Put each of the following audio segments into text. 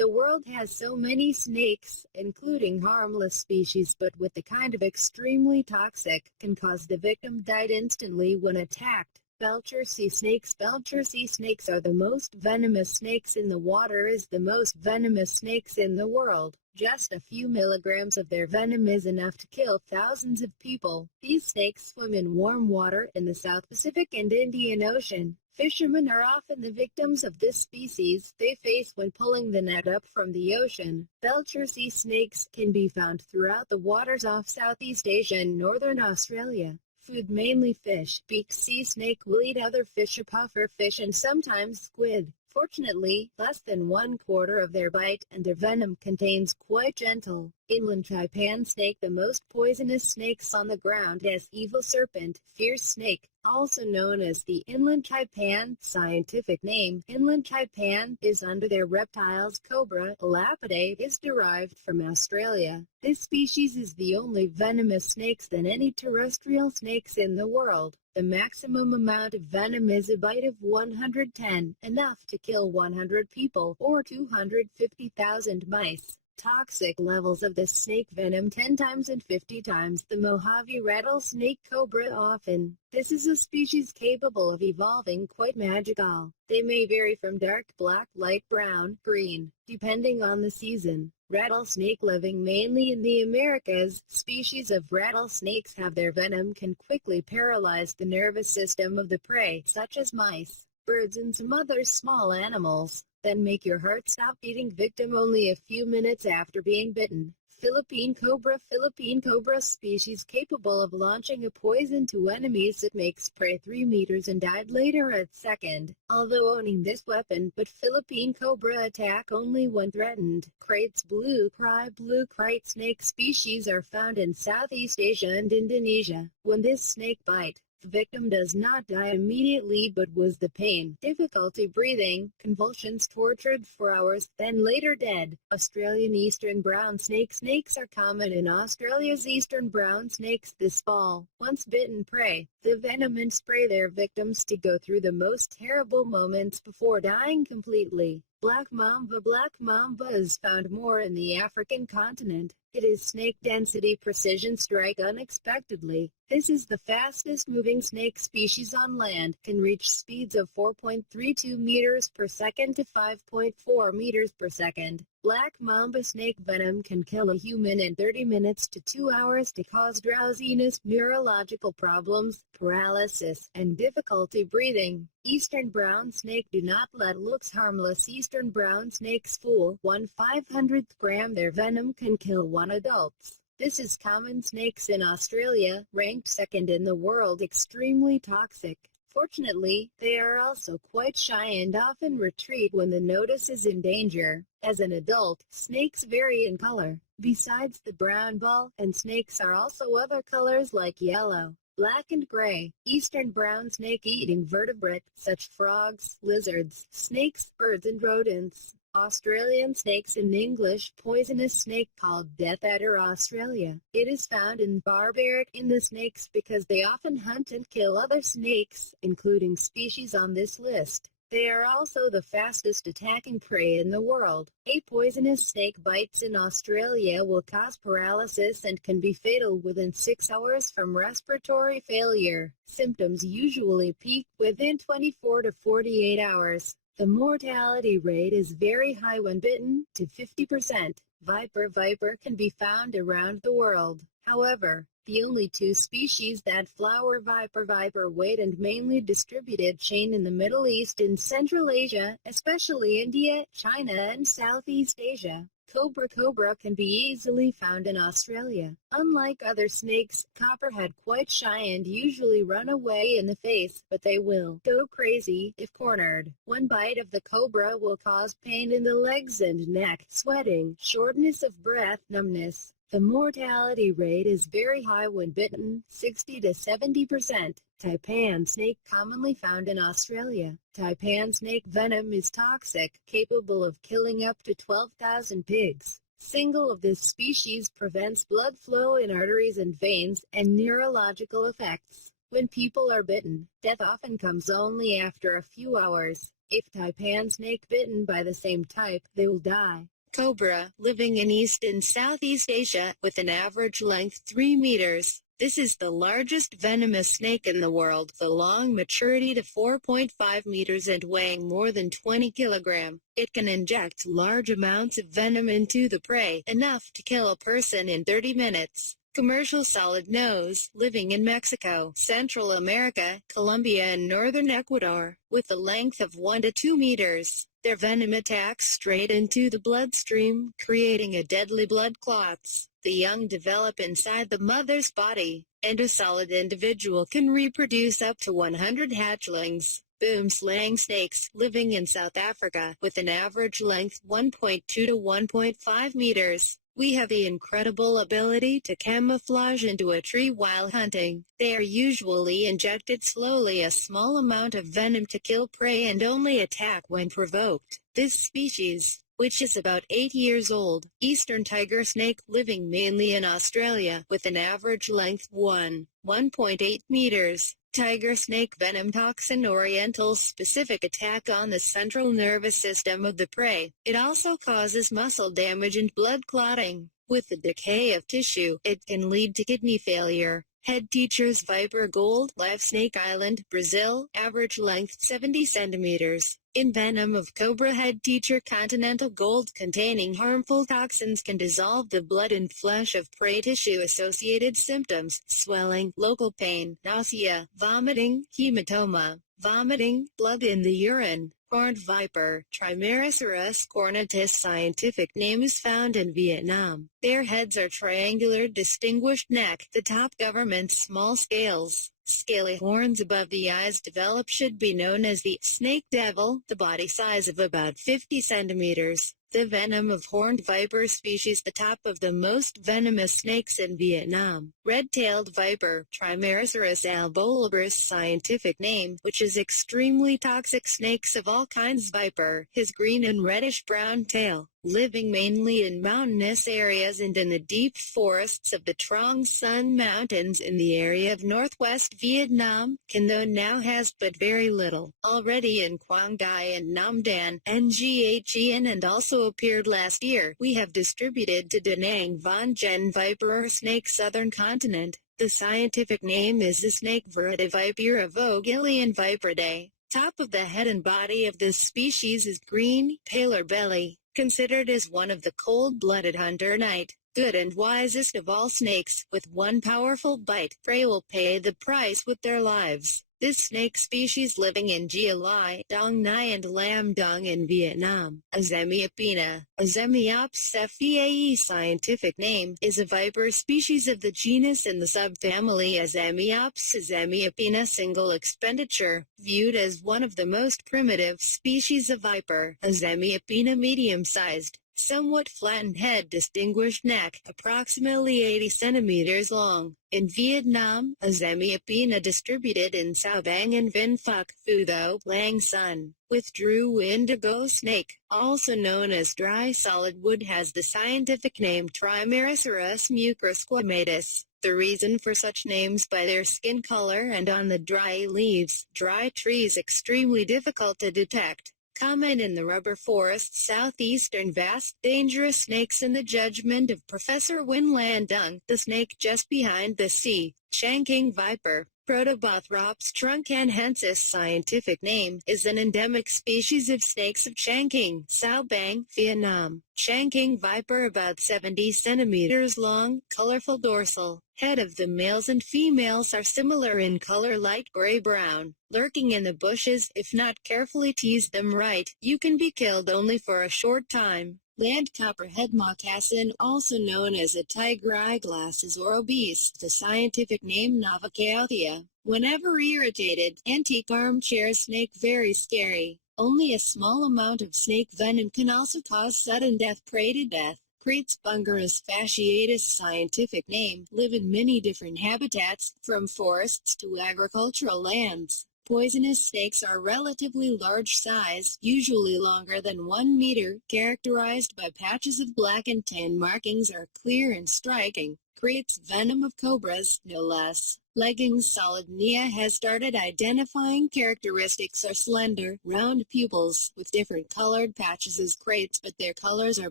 The world has so many snakes, including harmless species but with the kind of extremely toxic, can cause the victim died instantly when attacked. Belcher sea snakes. Belcher sea snakes are the most venomous snakes in the water is the most venomous snakes in the world. Just a few milligrams of their venom is enough to kill thousands of people. These snakes swim in warm water in the South Pacific and Indian Ocean. Fishermen are often the victims of this species they face when pulling the net up from the ocean. Belcher sea snakes can be found throughout the waters off Southeast Asia and northern Australia. Food mainly fish. Beaked sea snake will eat other fish or puffer fish and sometimes squid. Fortunately, less than 1/4 of their bite and their venom contains quite gentle. Inland taipan snake. The most poisonous snakes on the ground is evil serpent, fierce snake, also known as the inland taipan. Scientific name, inland taipan, is under their reptiles. Cobra elapidae is derived from Australia. This species is the only venomous snakes than any terrestrial snakes in the world. The maximum amount of venom is a bite of 110, enough to kill 100 people or 250,000 mice. Toxic levels of this snake venom 10 times and 50 times the Mojave rattlesnake cobra often. This is a species capable of evolving quite magical. They may vary from dark black, light brown, green, depending on the season. Rattlesnake living mainly in the Americas. Species of rattlesnakes have their venom can quickly paralyze the nervous system of the prey, such as mice, birds and some other small animals, then make your heart stop beating. Victim only a few minutes after being bitten. Philippine cobra. Philippine cobra species capable of launching a poison to enemies. It makes prey 3 meters and died later at second. Although owning this weapon, but Philippine cobra attack only when threatened. Crates. Blue kite snake species are found in Southeast Asia and Indonesia. When this snake bite, the victim does not die immediately but was the pain, difficulty breathing, convulsions, tortured for hours, then later dead. Australian eastern brown snake. Snakes are common in Australia's eastern brown snakes. This fall, once bitten prey, the venom and spray their victims to go through the most terrible moments before dying completely. Black mamba. Black mamba is found more in the African continent. It is snake density precision strike unexpectedly. This is the fastest moving snake species on land, can reach speeds of 4.32 meters per second to 5.4 meters per second. Black mamba snake venom can kill a human in 30 minutes to 2 hours to cause drowsiness, neurological problems, paralysis, and difficulty breathing. Eastern brown snake. Do not let looks harmless eastern brown snakes fool. 1/500th gram their venom can kill 1 adult. This is common snakes in Australia, ranked second in the world, extremely toxic. Fortunately, they are also quite shy and often retreat when the notice is in danger. As an adult, snakes vary in color. Besides the brown ball and snakes are also other colors like yellow, black and gray. Eastern brown snake eating vertebrate, such frogs, lizards, snakes, birds and rodents. Australian snakes. In English, poisonous snake called Death Adder. Australia. It is found in barbaric in the snakes because they often hunt and kill other snakes, including species on this list. They are also the fastest attacking prey in the world. A poisonous snake bites in Australia will cause paralysis and can be fatal within 6 hours from respiratory failure. Symptoms usually peak within 24 to 48 hours. The mortality rate is very high when bitten, to 50%. Viper can be found around the world. However, the only 2 species that flower viper weight and mainly distributed chain in the Middle East and Central Asia, especially India, China and Southeast Asia. Cobra can be easily found in Australia. Unlike other snakes, copperhead quite shy and usually run away in the face, but they will go crazy if cornered. One bite of the cobra will cause pain in the legs and neck, sweating, shortness of breath, numbness. The mortality rate is very high when bitten, 60 to 70%. Taipan snake commonly found in Australia. Taipan snake venom is toxic, capable of killing up to 12,000 pigs. Single of this species prevents blood flow in arteries and veins and neurological effects. When people are bitten, death often comes only after a few hours. If taipan snake bitten by the same type, they will die. Cobra, living in East and Southeast Asia, with an average length 3 meters. This is the largest venomous snake in the world, the long maturity to 4.5 meters and weighing more than 20 kilograms. It can inject large amounts of venom into the prey, enough to kill a person in 30 minutes. Commercial solid nose, living in Mexico, Central America, Colombia and northern Ecuador, with a length of 1 to 2 meters. Their venom attacks straight into the bloodstream, creating a deadly blood clots. The young develop inside the mother's body, and a solid individual can reproduce up to 100 hatchlings. Boom-slaying snakes, living in South Africa, with an average length 1.2 to 1.5 meters. We have the incredible ability to camouflage into a tree while hunting. They are usually injected slowly a small amount of venom to kill prey and only attack when provoked. This species, which is about 8 years old, eastern tiger snake, living mainly in Australia, with an average length 1.8 meters. Tiger snake venom toxin oriental specific attack on the central nervous system of the prey. It also causes muscle damage and blood clotting. With the decay of tissue, it can lead to kidney failure. Head Teacher's Viper Gold, Live Snake Island, Brazil, average length 70 centimeters. In venom of cobra head teacher continental gold containing harmful toxins can dissolve the blood and flesh of prey tissue. Associated symptoms: swelling, local pain, nausea, vomiting, hematoma, vomiting, blood in the urine. Horned viper, Trimeresurus cornutus, scientific name, is found in Vietnam. Their heads are triangular, distinguished neck, the top government small scales. Scaly horns above the eyes develop should be known as the snake devil, the body size of about 50 centimeters. The venom of horned viper species, the top of the most venomous snakes in Vietnam. Red-tailed viper, Trimeresurus albolibris, scientific name, which is extremely toxic. Snakes of all kinds. Viper, his green and reddish-brown tail, living mainly in mountainous areas and in the deep forests of the Trong Son Mountains in the area of northwest Vietnam. Can though now has but very little already in Quang Dai and Nam Dan, Nghen, and also appeared last year. We have distributed to Da Nang Van Gen viper or snake southern continent. The scientific name is the snake Viridivipera vogelian viperidae. Top of the head and body of this species is green, paler belly. Considered as one of the cold-blooded hunter night, good and wisest of all snakes, with one powerful bite, prey will pay the price with their lives. This snake species living in Gia Lai, Dong Nai and Lam Dung in Vietnam. Azemiapina. Azemiops FEAE scientific name is a viper species of the genus in the subfamily Azemiops. Azemiapina single expenditure, viewed as one of the most primitive species of viper. Azemiapina medium-sized, somewhat flattened head, distinguished neck, approximately 80 centimeters long. In Vietnam, Azemiapina distributed in Sao Bang and Vinh Phuc, Phu Tho, Lang Son. Withdrew indigo snake, also known as dry solid wood, has the scientific name Trimeresurus mucrosquamatus. The reason for such names: by their skin color and on the dry leaves. Dry trees extremely difficult to detect. Common in the rubber forests southeastern. Vast, dangerous snakes in the judgment of Professor Win Lan Dung. The snake just behind the sea, Changking viper, Protobothrops truncanhensis scientific name, is an endemic species of snakes of Changking, Sao Bang, Vietnam. Changking viper about 70 centimeters long, colorful dorsal. Head of the males and females are similar in color, light gray-brown. Lurking in the bushes, if not carefully tease them right, you can be killed only for a short time. Land copperhead moccasin, also known as a tiger eyeglasses or obese, the scientific name Novacaothea. Whenever irritated, antique armchair snake, very scary. Only a small amount of snake venom can also cause sudden death, prey to death. Cretes bungarus fasciatus scientific name, live in many different habitats, from forests to agricultural lands. poisonous snakes are relatively large size, usually longer than 1 meter, characterized by patches of black and tan markings are clear and striking. Creates venom of cobras, no less. Leggings solid NIA has started identifying characteristics are slender, round pupils, with different colored patches as crates, but their colors are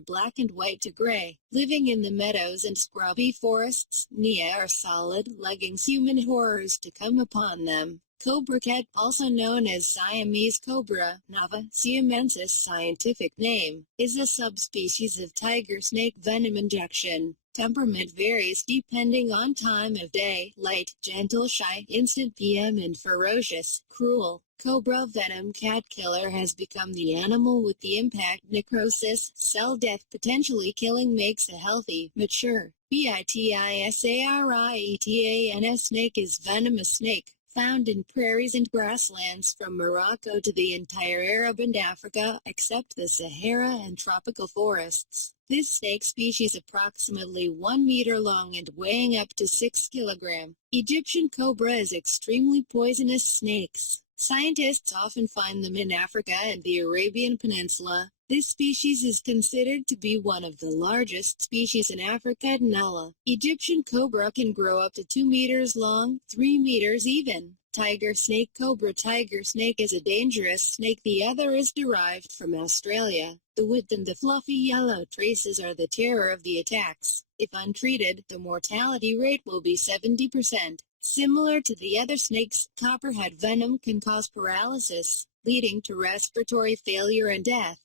black and white to gray. Living in the meadows and scrubby forests, NIA are solid, leggings human horrors to come upon them. Cobra cat, also known as Siamese cobra, Nava siamensis scientific name, is a subspecies of tiger snake venom injection. Temperament varies depending on time of day, light, gentle, shy, instant PM and ferocious, cruel. Cobra venom cat killer has become the animal with the impact necrosis, cell death potentially killing makes a healthy, mature, Bitisarietans snake is venomous snake. Found in prairies and grasslands from Morocco to the entire Arab and Africa, except the Sahara and tropical forests. This snake species approximately 1 meter long and weighing up to 6 kilograms. Egyptian cobra is extremely poisonous snakes. Scientists often find them in Africa and the Arabian Peninsula. This species is considered to be one of the largest species in Africa and Allah. Egyptian cobra can grow up to 2 meters long, 3 meters even. Tiger snake cobra tiger snake is a dangerous snake. The other is derived from Australia. The width and the fluffy yellow traces are the terror of the attacks. If untreated, the mortality rate will be 70%. Similar to the other snakes, copperhead venom can cause paralysis, leading to respiratory failure and death.